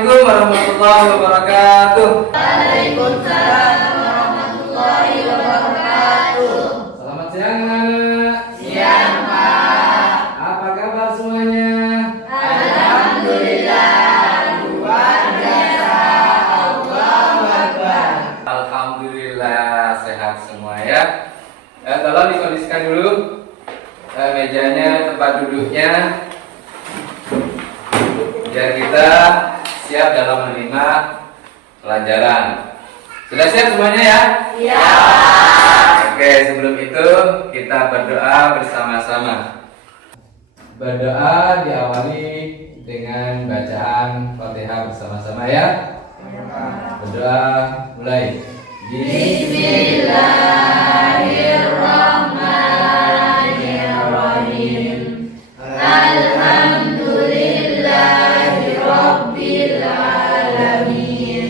Assalamualaikum warahmatullahi wabarakatuh. Waalaikumsalam warahmatullahi wabarakatuh. Selamat siang anak-anak. Siang, Pak. Apa kabar semuanya? Alhamdulillah, luar biasa. Allahu Akbar. Alhamdulillah sehat semua ya. Tolong dikondisikan dulu mejanya, tempat duduknya, biar kita siap dalam menerima pelajaran. Sudah siap semuanya ya? Ya. Oke, sebelum itu kita berdoa bersama-sama. Berdoa diawali dengan bacaan Fatihah bersama-sama ya. Berdoa mulai. Bismillahirrahmanirrahim. Alhamdulillahi Rabbil Alamin.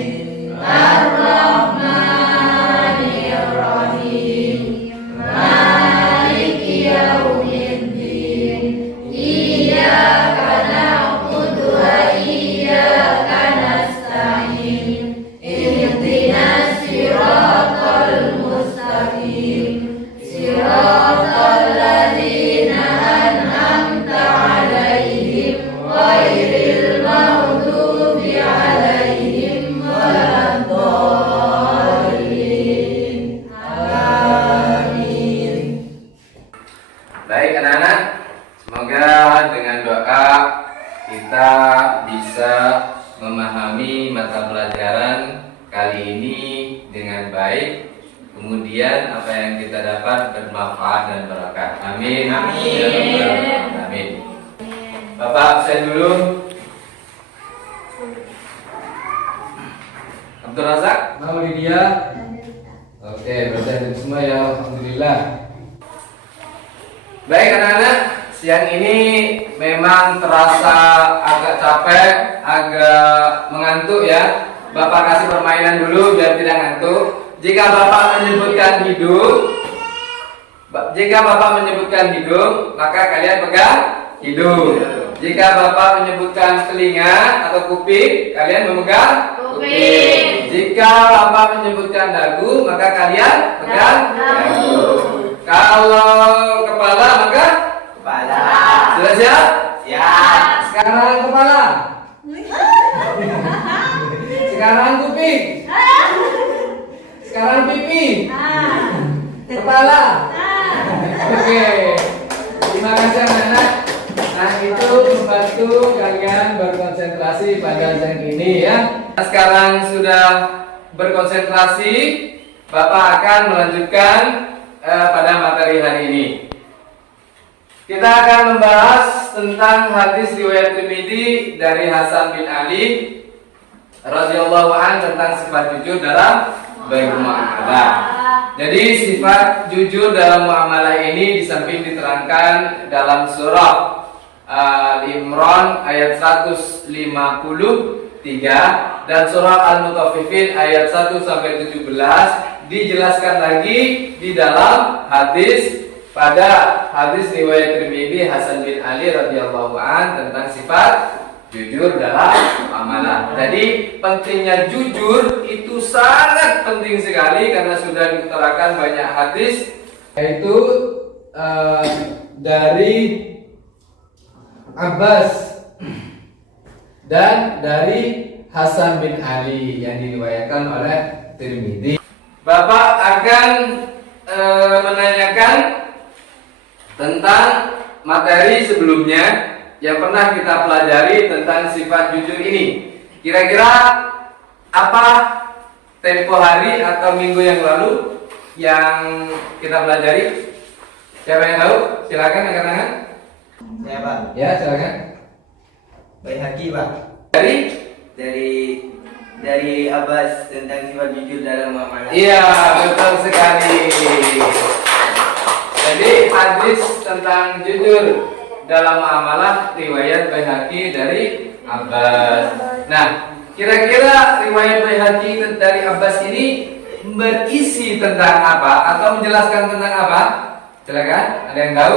Ar-Rahmanir-Rahim. Maliki Yaumiddin. Iyyaka na'budu wa iyyaka nasta'in. Ihdinas siratal mustaqim. Siratal ladzina an'amta 'alaihim ghairil maghdubi 'alaihim waladdallin. Amin. Baik anak-anak, semoga dengan doa kita bisa memahami mata pelajaran kali ini dengan baik. Kemudian apa yang kita dapat bermanfaat dan berkah. Amin. Amin. Amin. Bapak absen dulu. Abdul Razak, mau Lydia? Oke, berarti semua ya. Alhamdulillah. Baik anak-anak, siang ini memang terasa agak capek, agak mengantuk ya. Bapak kasih permainan dulu biar tidak ngantuk. Jika Bapak menyebutkan hidung, maka kalian pegang hidung. Jika Bapak menyebutkan telinga atau kuping, kalian memegang kuping. Jika Bapak menyebutkan dagu, maka kalian pegang dagu. Kalau kepala, maka Kepala. sudah siap? Siap. Sekarang kepala. Sekarang kuping. Sekarang pipi. Kepala. Oke. Terima kasih anak-anak. Nah, itu membantu kalian berkonsentrasi pada siang ini ya. Sekarang sudah berkonsentrasi, Bapak akan melanjutkan pada materi hari ini. Kita akan membahas tentang hadis riwayat Tirmidzi dari Hasan bin Ali radhiyallahu an tentang sifat jujur dalam bermuamalah. Jadi sifat jujur dalam muamalah ini di samping diterangkan dalam surah Al-Imran ayat 153 dan surah Al-Mutaffifin ayat 1 sampai 17 dijelaskan lagi di dalam hadis pada hadis riwayat Tirmidzi Hasan bin Ali radhiyallahu an tentang sifat jujur dalam muamalah. Jadi pentingnya jujur itu sangat penting sekali karena sudah diutarakan banyak hadis, yaitu dari Abbas dan dari Hasan bin Ali yang diriwayatkan oleh Tirmidzi. Bapak akan menanyakan tentang materi sebelumnya yang pernah kita pelajari tentang sifat jujur ini. Kira-kira apa tempo hari atau minggu yang lalu yang kita pelajari? Siapa yang tahu? Silakan angkat tangan. Saya Pak, Ya, silakan. Baihaqi Pak. Dari Abbas tentang sifat jujur dalam muamalah. Iya, betul sekali. Jadi hadis tentang jujur dalam muamalah riwayat Baihaqi dari Abbas. Nah, kira-kira riwayat Baihaqi dari Abbas ini berisi tentang apa atau menjelaskan tentang apa? Silakan, ada yang tahu?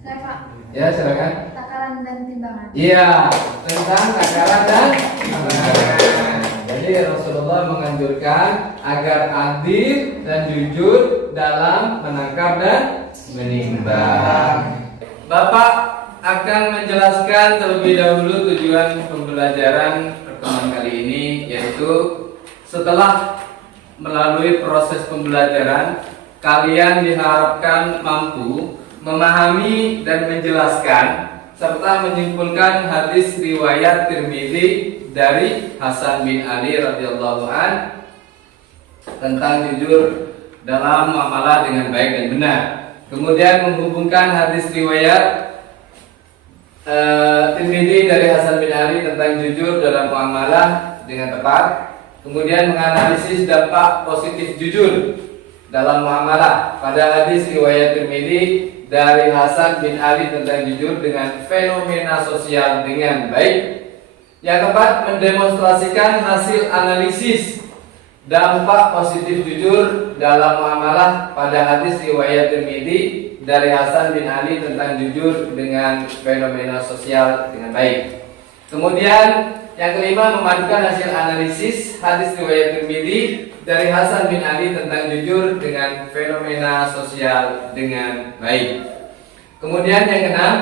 Saya Pak, Ya, silakan. takaran dan timbangan. Iya, tentang takaran dan timbangan. Jadi Rasulullah menganjurkan agar adil dan jujur dalam menangkap dan menimbang. Bapak akan menjelaskan terlebih dahulu tujuan pembelajaran pertemuan kali ini, yaitu setelah melalui proses pembelajaran, kalian diharapkan mampu memahami dan menjelaskan serta menyimpulkan hadis riwayat Tirmidzi dari Hasan bin Ali radhiyallahu an tentang jujur dalam muamalah dengan baik dan benar. Kemudian menghubungkan hadis riwayat Tirmidzi dari Hasan bin Ali tentang jujur dalam muamalah dengan tepat. Kemudian menganalisis dampak positif jujur dalam muamalah pada hadis riwayat Tirmidzi dari Hasan bin Ali tentang jujur dengan fenomena sosial dengan baik. Yang keempat, mendemonstrasikan hasil analisis dampak positif jujur dalam muamalah pada hadis riwayat Tirmidzi dari Hasan bin Ali tentang jujur dengan fenomena sosial dengan baik. Kemudian yang kelima, memadukan hasil analisis hadis riwayat Tirmidzi dari Hasan bin Ali tentang jujur dengan fenomena sosial dengan baik. Kemudian yang keenam,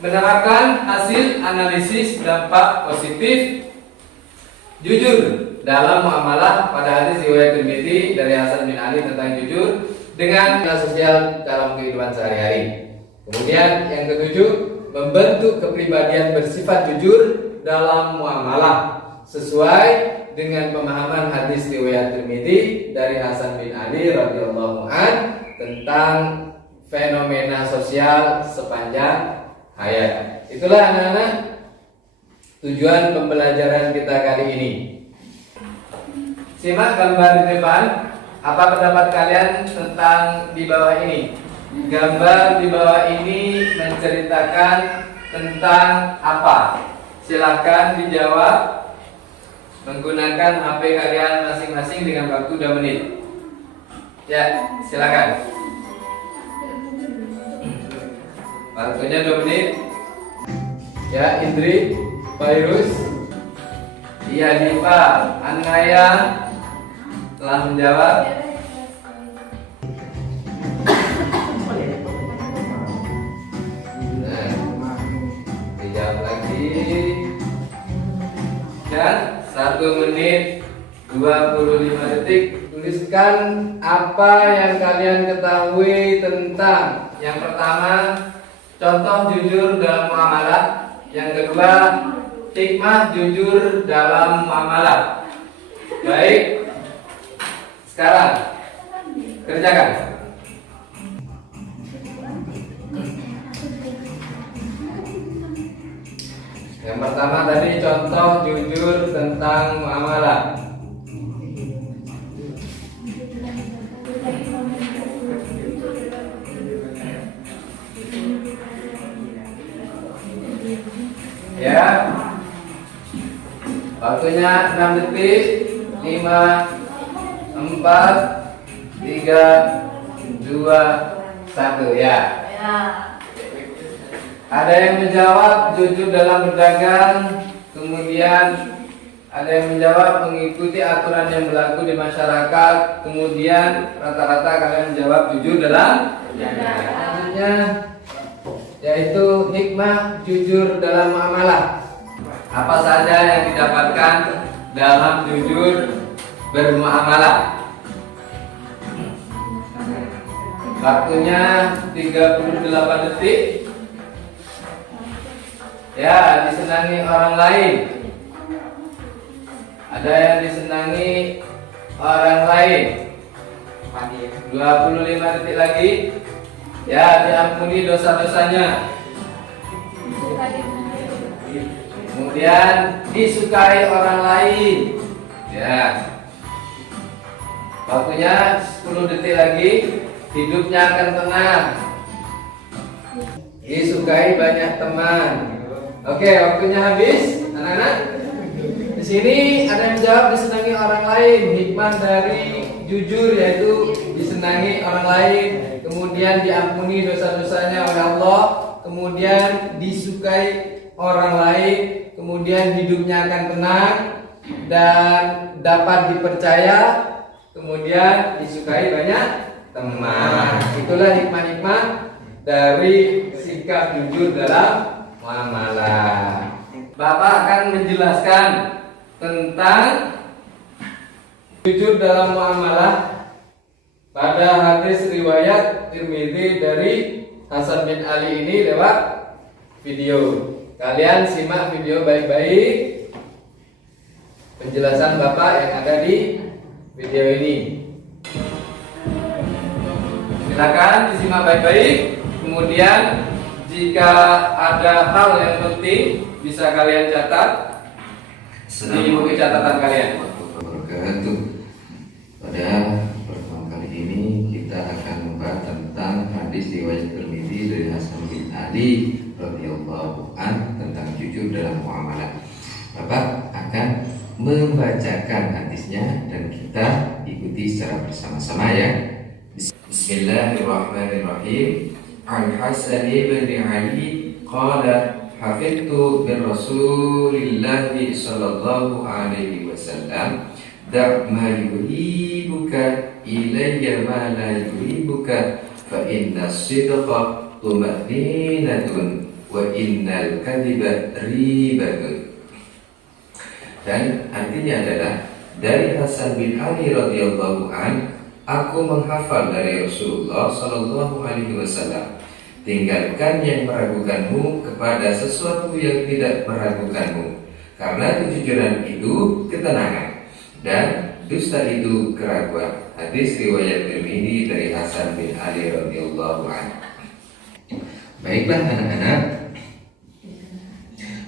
menerapkan hasil analisis dampak positif jujur dalam muamalah pada hadis riwayat Tirmidzi dari Hasan bin Ali tentang jujur dengan fenomena sosial dalam kehidupan sehari-hari. Kemudian yang ketujuh, membentuk kepribadian bersifat jujur dalam muamalah sesuai dengan pemahaman hadis riwayat Tirmidzi dari Hasan bin Ali radhiyallahu an tentang fenomena sosial sepanjang hayat. Itulah anak-anak tujuan pembelajaran kita kali ini. Simak gambar di depan. Apa pendapat kalian tentang di bawah ini? Gambar di bawah ini menceritakan tentang apa? Silakan dijawab menggunakan HP kalian masing-masing dengan waktu 2 menit. Ya, silakan. Waktunya 2 menit. Ya, Indri, Virus, Iya Diva, Anaya telah menjawab. Dijawab lagi. Dan 1 menit 25 detik. Tuliskan apa yang kalian ketahui tentang. Yang pertama, contoh jujur dalam muamalah. Yang kedua, hikmah jujur dalam muamalah. Baik. Sekarang kerjakan. Yang pertama tadi contoh jujur tentang muamalah. Ya. Waktunya 6 detik. 5 4 3 2 1 ya. Ada yang menjawab jujur dalam berdagang, kemudian ada yang menjawab mengikuti aturan yang berlaku di masyarakat, kemudian rata-rata kalian menjawab jujur dalam berdagang. Yaitu hikmah jujur dalam muamalah. Apa saja yang didapatkan dalam jujur bermuamalah? Waktunya 38 detik. Ya, disenangi orang lain. Ada yang disenangi orang lain. 25 detik lagi. Ya, diampuni dosa-dosanya. Kemudian disukai orang lain. Ya. Waktunya 10 detik lagi. Hidupnya akan tenang. Disukai banyak teman. Oke, waktunya habis, anak-anak. Di sini ada yang menjawab disenangi orang lain. Hikmah dari jujur yaitu disenangi orang lain, kemudian diampuni dosa-dosanya oleh Allah, kemudian disukai orang lain, kemudian hidupnya akan tenang dan dapat dipercaya, kemudian disukai banyak teman. Itulah hikmah-hikmah dari sikap jujur dalam muamalah. Bapak akan menjelaskan tentang jujur dalam muamalah pada hadis riwayat Tirmidzi dari Hasan bin Ali ini lewat video. Kalian simak video baik-baik penjelasan Bapak yang ada di video ini. Silakan disimak baik-baik. Kemudian jika ada hal yang penting bisa kalian catat di buku catatan kalian. Wabarakatuh. Pada pertemuan kali ini kita akan membahas tentang hadis riwayat Tirmidzi dari Hasan bin Ali radhiyallahu an tentang jujur dalam muamalah. Bapak akan membacakan hadisnya dan kita ikuti secara bersama-sama ya. Bismillahirrahmanirrahim. An Hasan bin Ali qala hafidtu min Rasulillah sallallahu alaihi wasallam da' ma yuribuka ilayya ma la yuribuka fa inna sidqa tuma'ninatun wa innal kadhiba ribatun. Dan artinya adalah dari Hasan bin Ali radhiyallahu an, aku menghafal dari Rasulullah sallallahu alaihi wasallam, tinggalkan yang meragukanmu kepada sesuatu yang tidak meragukanmu, karena kejujuran itu ketenangan dan dusta itu keraguan. Hadis riwayat Tirmidzi dari Hasan bin Ali radhiyallahu anhu. Baiklah anak-anak,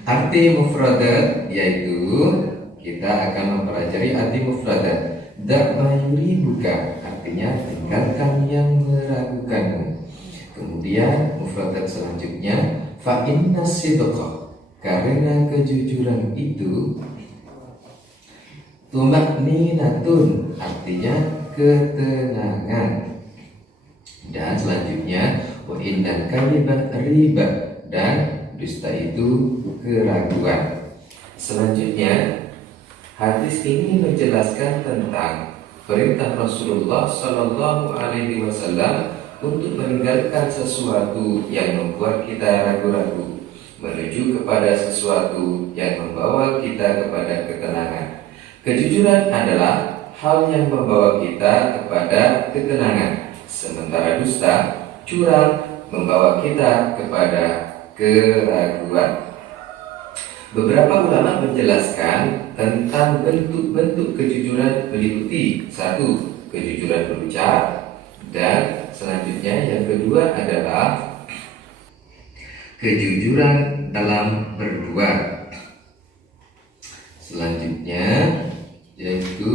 arti mufradat yaitu kita akan mempelajari arti mufradat. Da'mayuri buka artinya tinggalkan yang meragukanmu. Kemudian mufradat selanjutnya fa inna sidqa, karena kejujuran itu, tumakninatun artinya ketenangan. Dan selanjutnya wa innal kadhiba riba, dan dusta itu keraguan. Selanjutnya hadis ini menjelaskan tentang perintah Rasulullah sallallahu alaihi wasallam untuk meninggalkan sesuatu yang membuat kita ragu-ragu, menuju kepada sesuatu yang membawa kita kepada ketenangan. Kejujuran adalah hal yang membawa kita kepada ketenangan, sementara dusta, curang, membawa kita kepada keraguan. Beberapa ulama menjelaskan tentang bentuk-bentuk kejujuran meliputi: 1. Kejujuran berucap, dan selanjutnya yang kedua adalah kejujuran dalam berbuat. Selanjutnya yaitu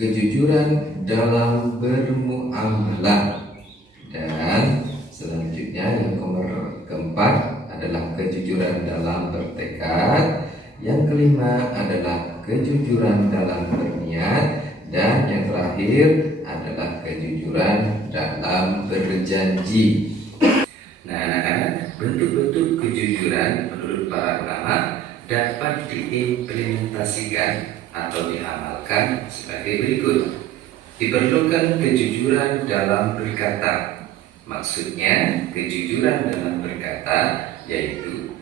kejujuran dalam bermuamalah, dan selanjutnya yang keempat adalah kejujuran dalam bertekad, yang kelima adalah kejujuran dalam berniat, dan yang terakhir adalah kejujuran dalam berjanji. Nah anak-anak, bentuk-bentuk kejujuran menurut para ulama dapat diimplementasikan atau diamalkan sebagai berikut. Diperlukan kejujuran dalam berkata. Maksudnya kejujuran dalam berkata yaitu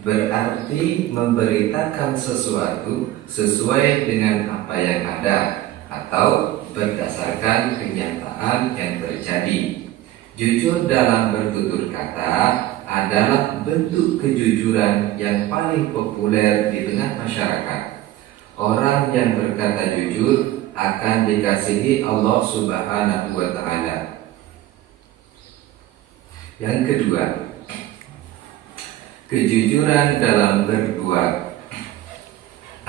berarti memberitakan sesuatu sesuai dengan apa yang ada atau berdasarkan kenyataan yang terjadi. Jujur dalam bertutur kata adalah bentuk kejujuran yang paling populer di tengah masyarakat. Orang yang berkata jujur akan dikasihi Allah Subhanahu wa Ta'ala. Yang kedua, kejujuran dalam berbuat.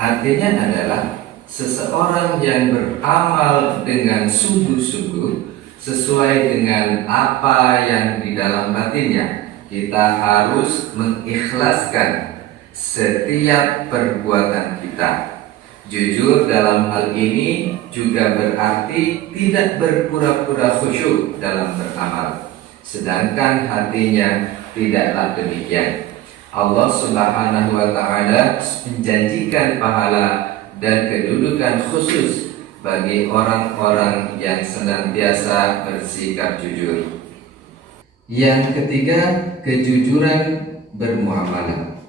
Artinya adalah seseorang yang beramal dengan sungguh-sungguh sesuai dengan apa yang di dalam batinnya. Kita harus mengikhlaskan setiap perbuatan kita. Jujur dalam hal ini juga berarti tidak berpura-pura khusyuk dalam beramal, sedangkan hatinya tidaklah demikian. Allah Subhanahu wa Ta'ala menjanjikan pahala dan kedudukan khusus bagi orang-orang yang senantiasa bersikap jujur. Yang ketiga, kejujuran bermuamalah.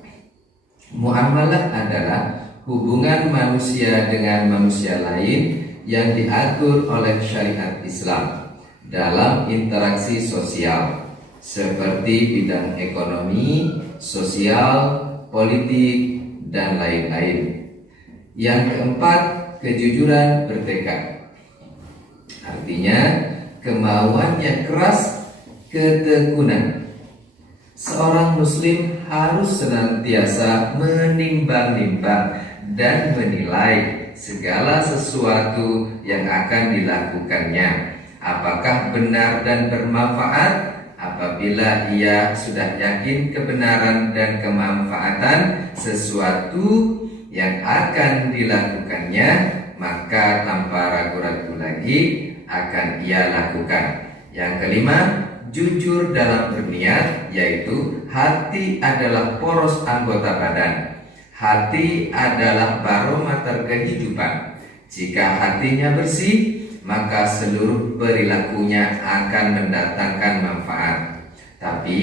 Muamalah adalah hubungan manusia dengan manusia lain yang diatur oleh syariat Islam dalam interaksi sosial seperti bidang ekonomi, sosial, politik, dan lain-lain. Yang keempat, kejujuran bertekad. Artinya, kemauannya keras, ketekunan. Seorang muslim harus senantiasa menimbang-nimbang dan menilai segala sesuatu yang akan dilakukannya, apakah benar dan bermanfaat. Apabila ia sudah yakin kebenaran dan kemanfaatan sesuatu yang akan dilakukannya, maka tanpa ragu-ragu lagi akan ia lakukan. Yang kelima, jujur dalam berniat, yaitu hati adalah poros anggota badan. Hati adalah barometer kehidupan. Jika hatinya bersih, maka seluruh perilakunya akan mendatangkan manfaat. Tapi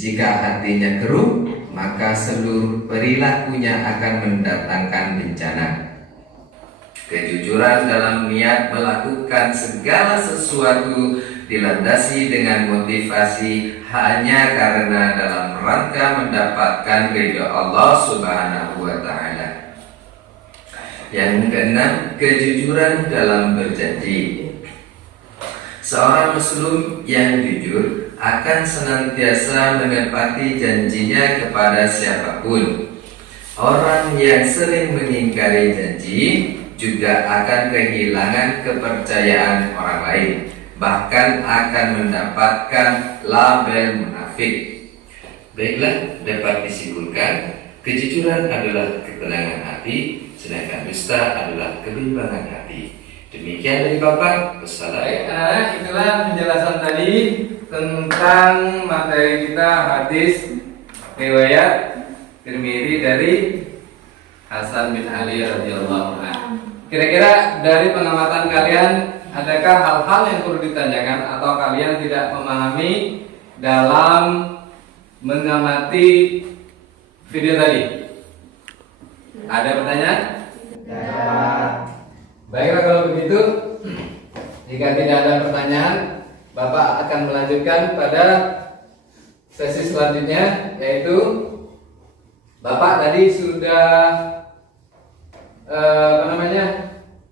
jika hatinya keruh, maka seluruh perilakunya akan mendatangkan bencana. Kejujuran dalam niat melakukan segala sesuatu dilandasi dengan motivasi hanya karena dalam rangka mendapatkan ridha Allah Subhanahu wa Ta'ala. Yang keenam, kejujuran dalam berjanji. Seorang muslim yang jujur akan senantiasa menepati janjinya kepada siapapun. Orang yang sering mengingkari janji juga akan kehilangan kepercayaan orang lain, bahkan akan mendapatkan label munafik. Baiklah, dapat disimpulkan, kejujuran adalah ketenangan hati, sedangkan dusta adalah kebimbangan hati. Demikian dari Bapak. Wassalamualaikum. Itulah penjelasan tadi tentang materi kita hadis riwayat Tirmidzi dari Hasan bin Ali radhiyallahu anhu. Kira-kira dari pengamatan kalian, adakah hal-hal yang perlu ditanyakan atau kalian tidak memahami dalam mengamati video tadi? Ada pertanyaan? Baiklah, kalau begitu, jika tidak ada pertanyaan, Bapak akan melanjutkan pada sesi selanjutnya, yaitu Bapak tadi sudah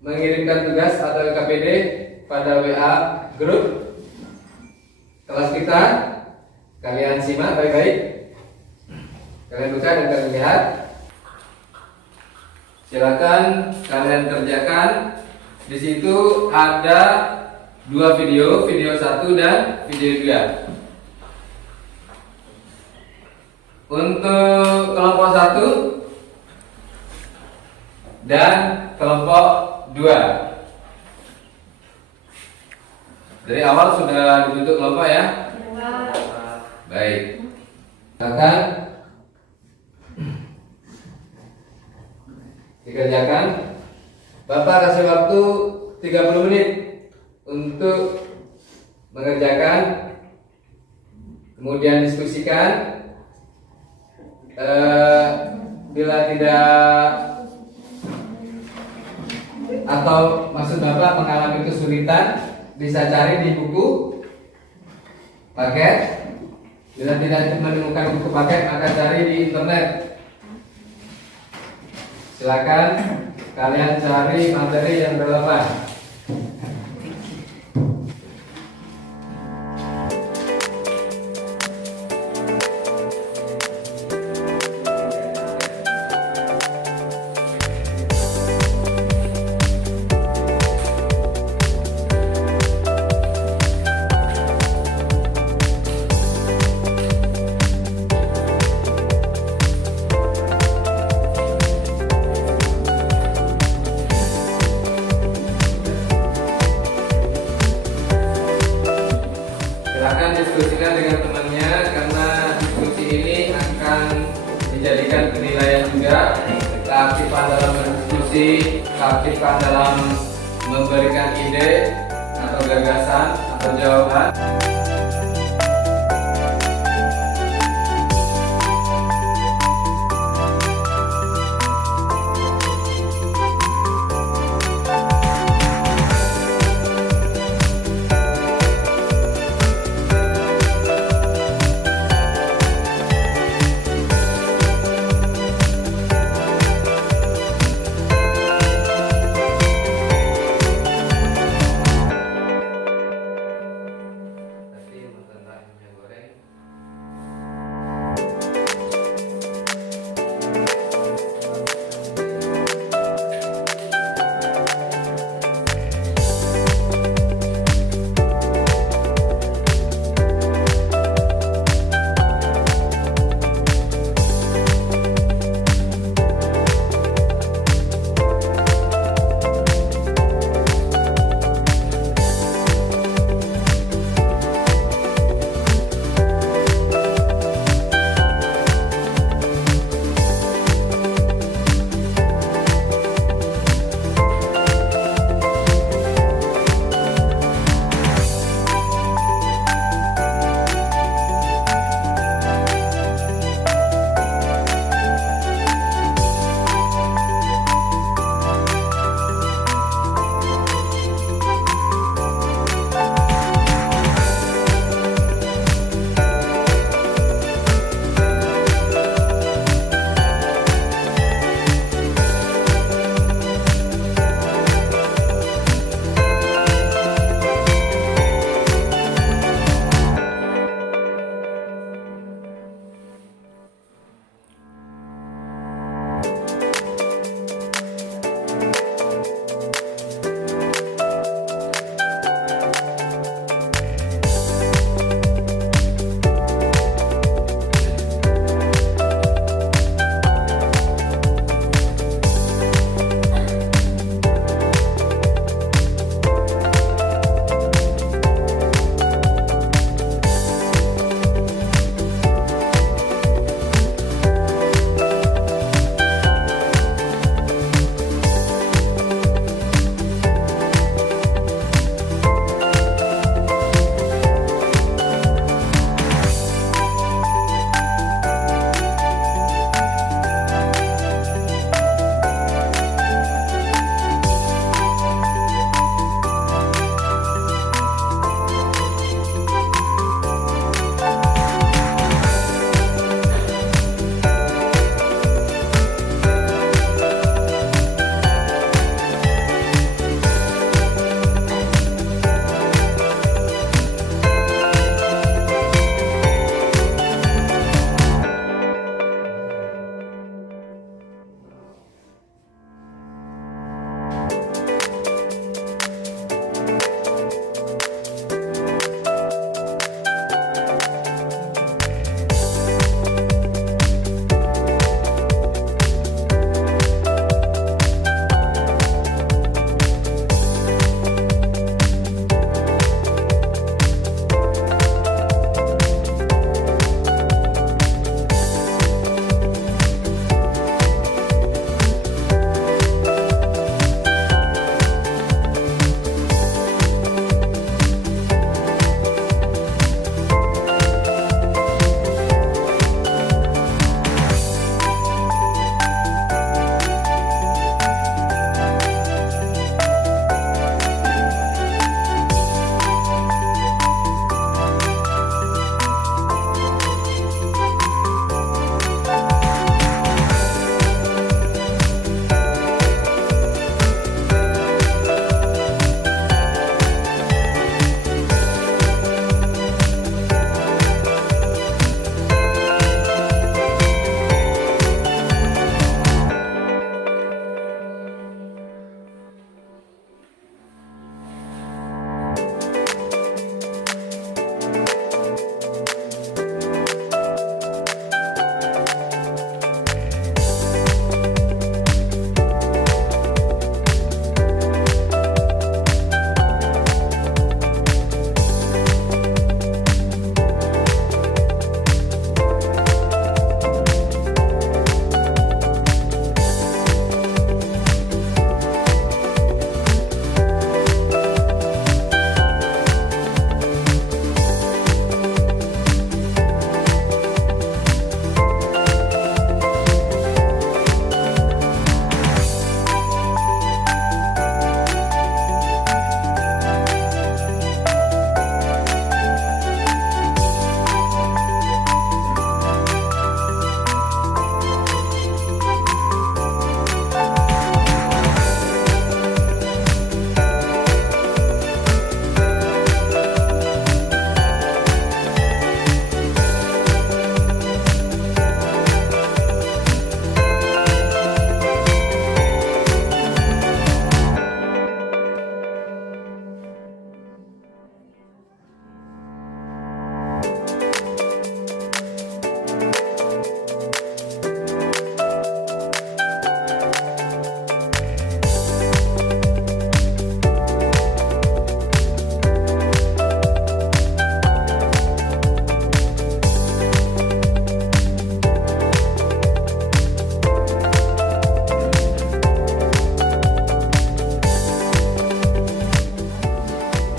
mengirimkan tugas atau KPD pada WA grup kelas kita. Kalian simak baik-baik, kalian buka dan kalian lihat. Silakan kalian kerjakan. Di situ ada dua video, video 1 dan video 2. Untuk kelompok 1 dan kelompok 2. Dari awal sudah dibentuk kelompok ya? Baik. Silakan dikerjakan. Bapak kasih waktu 30 menit untuk mengerjakan, kemudian diskusikan. Bila tidak, atau maksud Bapak mengalami kesulitan, bisa cari di buku paket. Bila tidak menemukan buku paket, maka cari di internet. Silakan kalian cari materi yang relevan. Silakan diskusikan dengan temannya, karena diskusi ini akan belajar, keaktifan dalam berdiskusi, keaktifan dalam memberikan ide atau gagasan atau jawaban.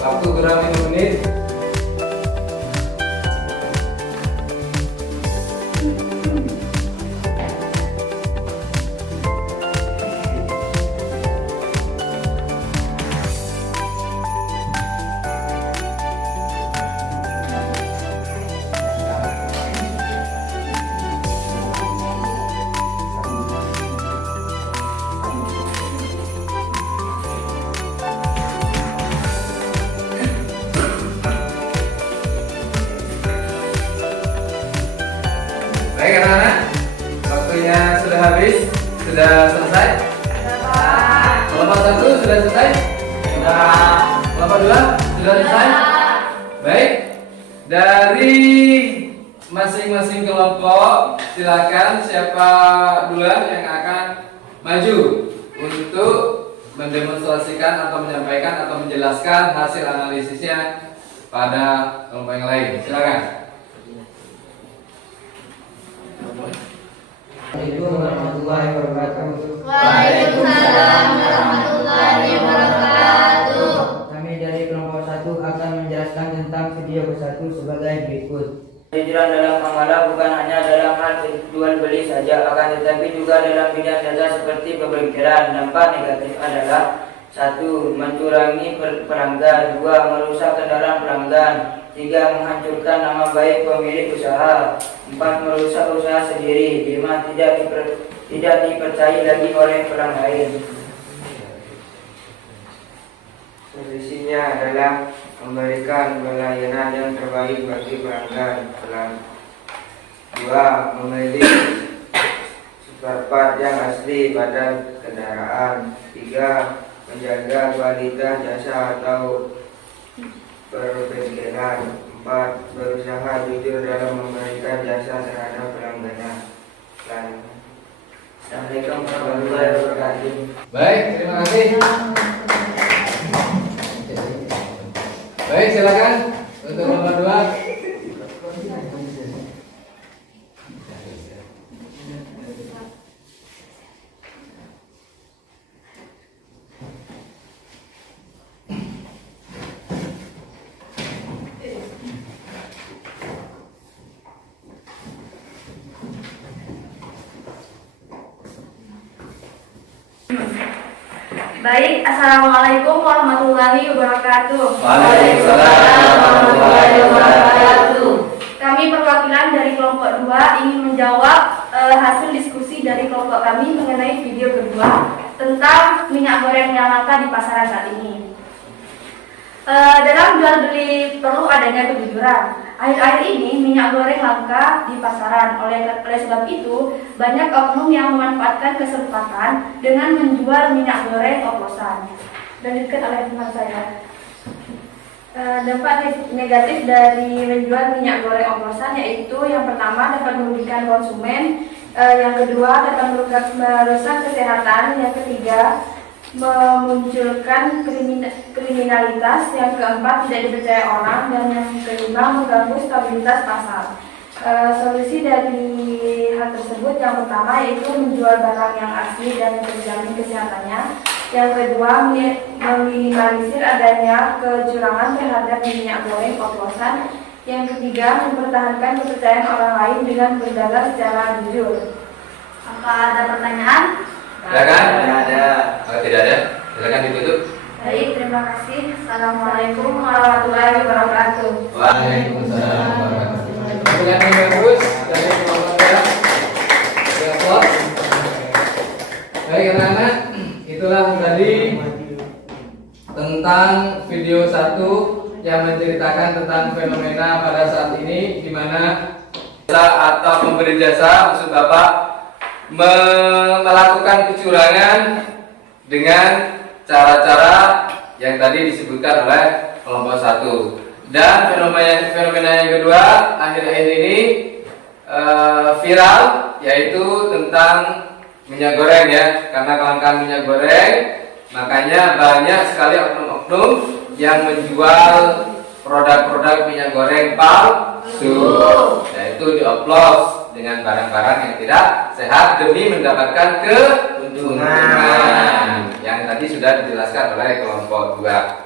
Waktu kurang 5 menit. Baik anak-anak, waktunya sudah habis, sudah selesai. Kelompok 1 sudah selesai? Sudah. Kelompok 2 sudah selesai? Baik. Dari masing-masing kelompok, silakan siapa duluan yang akan maju untuk mendemonstrasikan atau menyampaikan atau menjelaskan hasil analisisnya pada kelompok yang lain. Silakan. Assalamualaikum warahmatullahi wabarakatuh. Waalaikumsalam warahmatullahi wabarakatuh. Kami dari kelompok 1 akan menjelaskan tentang video bersatu sebagai berikut. Kejujuran dalam muamalah bukan hanya dalam hal jual beli saja, akan tetapi juga dalam bidang jasa seperti pembengkelan. Dampak negatif adalah 1. Mencurangi pelanggan, 2. Merusak kendaraan pelanggan, 3. Menghancurkan nama baik pemilik usaha, 4. Merusak usaha sendiri, 5. Tidak dipercayai lagi oleh orang lain. Solusinya adalah memberikan pelayanan yang terbaik bagi pelanggan. 2. Memilih spare part yang asli pada kendaraan. 3. Menjaga kualitas jasa atau perbengkelan. 4. Berusaha jujur dalam memberikan jasa terhadap pelanggan. Assalamualaikum warahmatullahi wabarakatuh. Baik, terima kasih. Baik, silakan untuk nomor 2. Baik, Assalamualaikum warahmatullahi wabarakatuh. Waalaikumsalam warahmatullahi wabarakatuh. Kami perwakilan dari kelompok 2 ingin menjawab hasil diskusi dari kelompok kami mengenai video kedua tentang minyak goreng yang langka di pasaran saat ini. Dalam jual beli perlu adanya kejujuran. Akhir-akhir ini minyak goreng langka di pasaran. Oleh sebab itu, banyak oknum yang memanfaatkan kesempatan dengan menjual minyak goreng oplosan. Lanjutkan oleh teman saya. Dampak negatif dari menjual minyak goreng oplosan yaitu yang pertama dapat merugikan konsumen, yang kedua dapat merusak kesehatan, yang ketiga memunculkan kriminalitas, yang keempat tidak dipercaya orang, dan yang kelima mengganggu stabilitas pasar. Solusi dari hal tersebut yang pertama yaitu menjual barang yang asli dan yang terjamin kesehatannya, yang kedua meminimalisir adanya kecurangan terhadap minyak goreng oplosan, yang ketiga mempertahankan kepercayaan orang lain dengan berdagang secara jujur. Apa ada pertanyaan? Silakan. Tidak ada. Oh, tidak ada. Silakan ditutup. Baik, terima kasih. Assalamualaikum warahmatullahi wabarakatuh. Waalaikumsalam warahmatullahi wabarakatuh. Dengan yang bagus dari kelompok ya. Baik anak-anak, itulah tadi tentang video 1 yang menceritakan tentang fenomena pada saat ini di mana jasa atau pemberi jasa, maksud Bapak, melakukan kecurangan dengan cara-cara yang tadi disebutkan oleh kelompok 1. Dan fenomena yang kedua akhir-akhir ini viral, yaitu tentang minyak goreng ya. Karena kelangkaan minyak goreng, makanya banyak sekali oknum-oknum yang menjual produk-produk minyak goreng palsu, yaitu dioplos dengan barang-barang yang tidak sehat demi mendapatkan keuntungan yang tadi sudah dijelaskan oleh kelompok 2.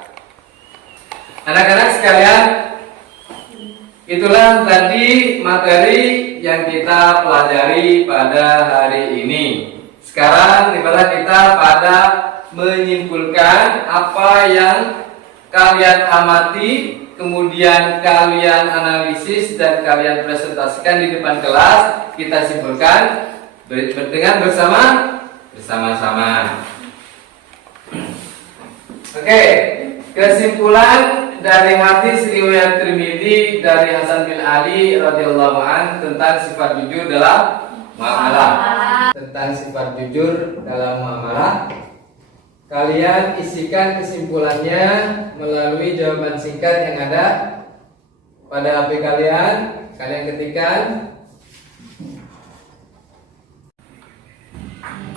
Anak-anak sekalian, itulah tadi materi yang kita pelajari pada hari ini. Sekarang dimana kita pada menyimpulkan apa yang kalian amati, kemudian kalian analisis dan kalian presentasikan di depan kelas. Kita simpulkan dengan bersama-sama. Oke, kesimpulan dari hadis riwayat Tirmidzi dari Hasan bin Ali radhiyallahu an tentang sifat jujur dalam muamalah. Tentang sifat jujur dalam muamalah, kalian isikan kesimpulannya melalui jawaban singkat yang ada pada HP kalian. Kalian ketikkan.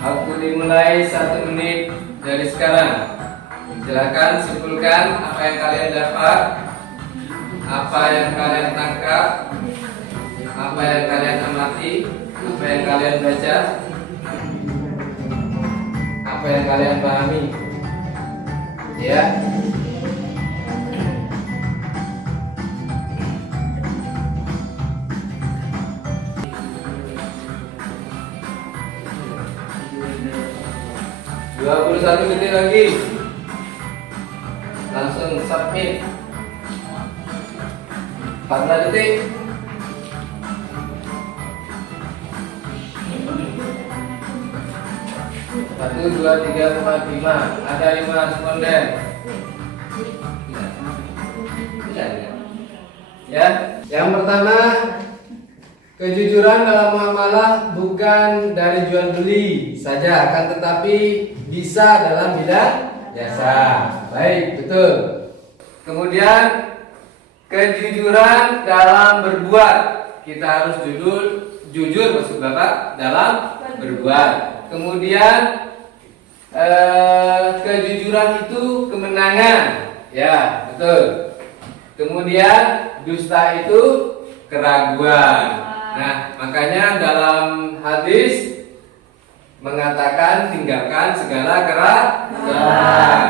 Waktu dimulai 1 menit dari sekarang. Silakan simpulkan apa yang kalian dapat, apa yang kalian tangkap, apa yang kalian amati, apa yang kalian baca, apa yang kalian pahami. Ya. Dua 21 detik lagi. Langsung submit. 14 detik. 1, 2, 3, 4, 5. Ada 5 responden. Ya, yang pertama, kejujuran dalam muamalah bukan dari jual beli saja, akan tetapi bisa dalam bidang jasa. Baik, betul. Kemudian kejujuran dalam berbuat, kita harus jujur maksud Bapak dalam berbuat. Kemudian kejujuran itu kemenangan, ya betul. Kemudian dusta itu keraguan. Nah, makanya dalam hadis mengatakan tinggalkan segala keraguan.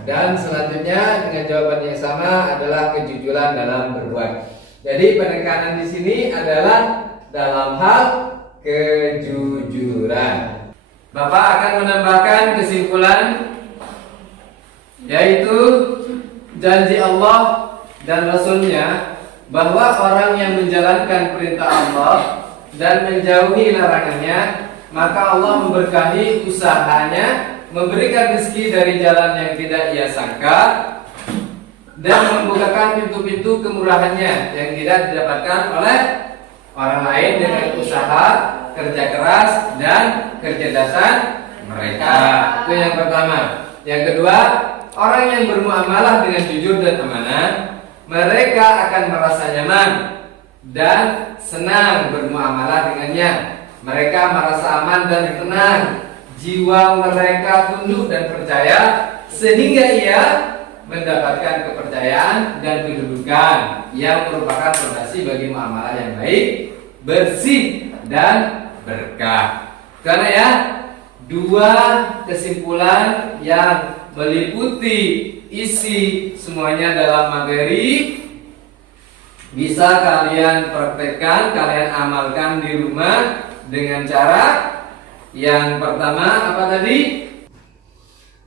Dan selanjutnya dengan jawaban yang sama adalah kejujuran dalam berbuat. Jadi penekanan di sini adalah dalam hal kejujuran. Bapak akan menambahkan kesimpulan, yaitu janji Allah dan Rasulnya bahwa orang yang menjalankan perintah Allah dan menjauhi larangannya, maka Allah memberkahi usahanya, memberikan rezeki dari jalan yang tidak ia sangka, dan membukakan pintu-pintu kemurahannya yang tidak didapatkan oleh orang lain dengan usaha, kerja keras, dan kecerdasan mereka. Itu yang pertama. Yang kedua, orang yang bermuamalah dengan jujur dan amanah, mereka akan merasa nyaman dan senang bermuamalah dengannya. Mereka merasa aman dan tenang. Jiwa mereka tunduk dan percaya, sehingga ia mendapatkan kepercayaan dan kedudukan yang merupakan fondasi bagi muamalah yang baik, bersih, dan berkah. Karena ya, dua kesimpulan yang meliputi isi semuanya dalam materi bisa kalian praktekkan, kalian amalkan di rumah dengan cara yang pertama apa tadi?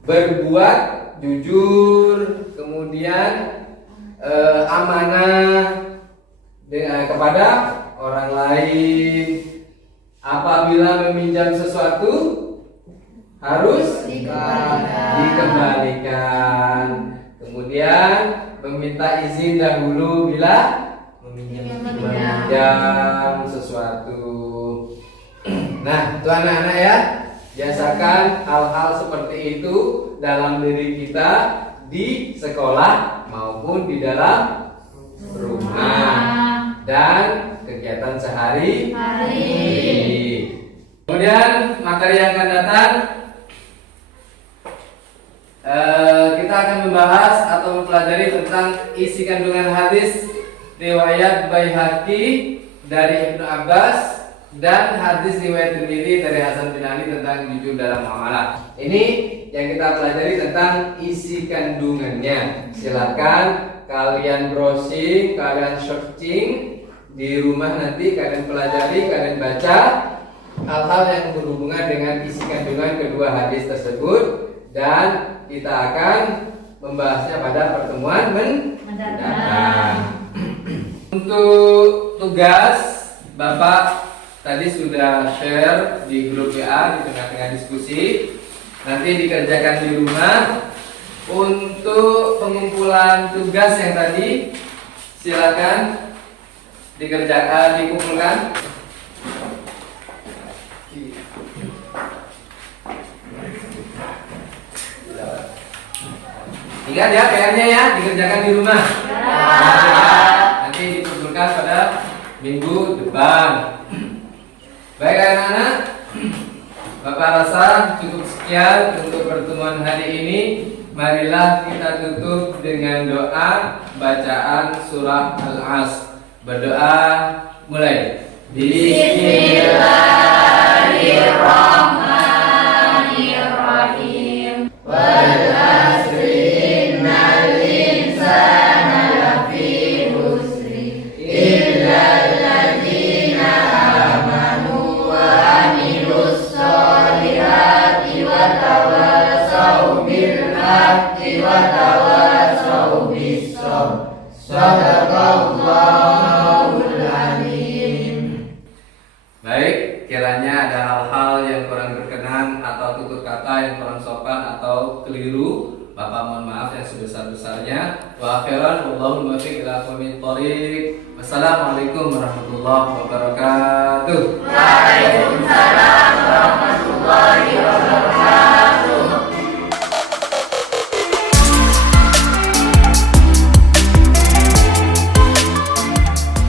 Berbuat jujur, kemudian amanah kepada orang lain. Apabila meminjam sesuatu harus dikembalikan. Kemudian meminta izin dahulu bila meminjam sesuatu. Nah, itu anak-anak ya, biasakan hal-hal seperti itu dalam diri kita di sekolah maupun di dalam rumah dan kegiatan sehari-hari. Kemudian materi yang akan datang, kita akan membahas atau mempelajari tentang isi kandungan hadis riwayat Baihaqi dari Ibnu Abbas dan hadis riwayat Tirmidzi dari Hasan bin Ali tentang jujur dalam muamalah. Ini yang kita pelajari tentang isi kandungannya. Silakan kalian browsing, kalian searching di rumah, nanti kalian pelajari, kalian baca hal-hal yang berhubungan dengan isi kandungan kedua hadis tersebut, dan kita akan membahasnya pada pertemuan mendatang. Untuk tugas, Bapak tadi sudah share di grup WA di tengah-tengah diskusi. Nanti dikerjakan di rumah. Untuk pengumpulan tugas yang tadi, silakan dikumpulkan. Ingat ya PR-nya ya, dikerjakan di rumah. Nanti dikumpulkan pada minggu depan. Baik anak-anak, Bapak rasa cukup sekian untuk pertemuan hari ini. Marilah kita tutup dengan doa bacaan surah Al-Asr. Berdoa mulai. Bismillahirrahmanirrahim. Wal asri innal insana lafi khusri illal ladzina amanu wa amilus solihati wa tawasaw bil haqqi wa tawasaw bis sabr. Shadaqallahul alim. Baik, kiranya ada hal-hal yang kurang berkenan atau tutur kata yang kurang sopan atau keliru, Bapak mohon maaf yang sebesar-besarnya. Wa akhiran wallahu muwaffiq ila aqwamit thoriq. Wassalamualaikum warahmatullahi wabarakatuh. Waalaikumsalam warahmatullahi wabarakatuh.